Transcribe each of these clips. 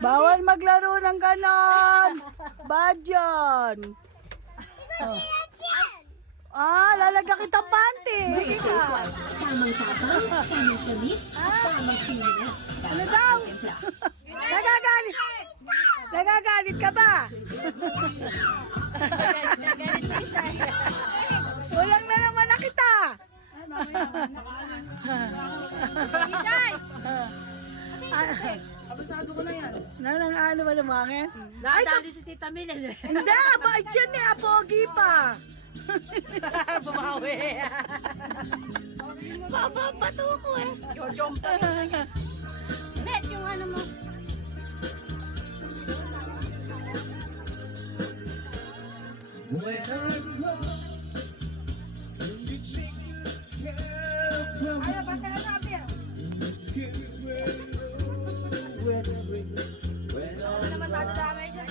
Bawal maglaro ng ganon. Bad yun. Lalagyan kita panty. Tamang tapang, tamang tamis, tamang pinis. Ano daw? Nagagalit. Nagagalit ka ba? Walang na naman na kita. Abasado ko na yan. Ano ba lumangin? Nakadali si Tita Mil. Hindi, bait yun eh. Apogi pa. Bumawi. Papapato ko eh. Jojom pa. Net, yung ano mo. Ay, basta ka natin. Ano naman tatadamay dyan?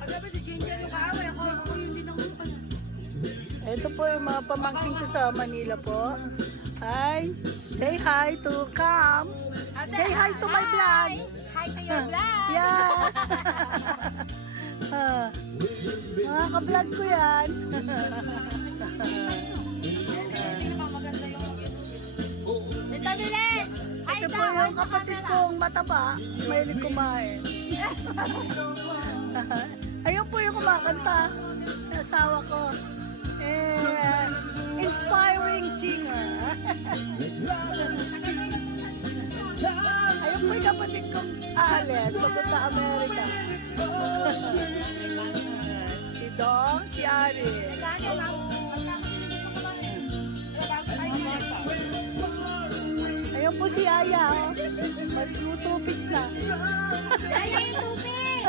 Pagkabi si Ginger yung kaaway, ako yung din ako. Ito po yung mga pamangking ko sa Manila po. Hi. Say hi to Cam. Say hi to my vlog. Hi to your vlog. Yes. Mga ka-vlog ko yan. Tita Milen! Hi Ito po yung kapatid kong mataba. Mahilig kumain. Ayun po yung kumakanta. Yung asawa ko. Inspiring singer. Ayun po yung kapatid kong Alex. Papunta Amerika. Si Dong, si Aris. Ayun po si Aya. Oh. Magtutupis na. Ay, yung tubig!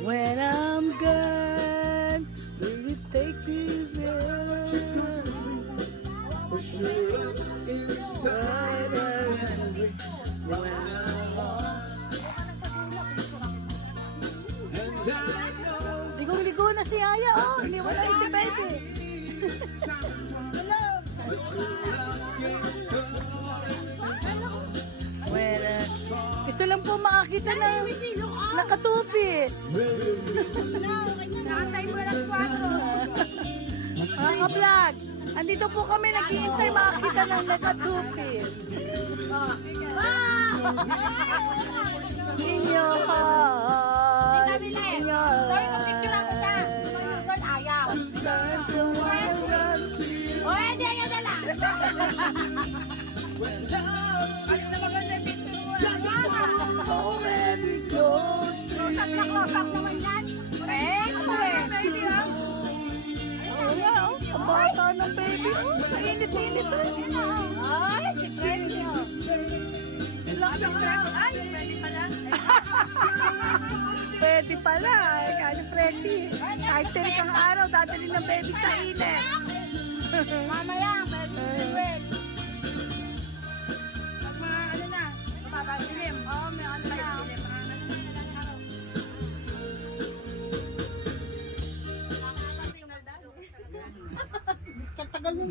When I'm gone, will you take me there? Ligo-ligo na si Aya, oh. Hindi mo na si Baby. Well, gusto lang po makakita ng nakatupis. Nakantay mo lang 4. Mga ka-vlog, andito po kami naghihintay makakita ng nakatupis. In your heart. In your Sorry, mag-picture ako siya. Doon, ayaw. O, hindi, ayaw na lang. Ano na maganda yung picture mo? Already close to Close-up na close-up naman yan. Ako eh. Baby, ha? Oh, yeah, oh. Ang bata ng baby. Oh, mainit-init. Ay, si Precious. Ay, pwede pala. Pwede pala. Kaya Presi. Kahit tirik ang araw, dadali ng baby sa init. Mamaya, pwede. Pag mga ano na, mapapasilim. Oo, may ano na. Katagal ng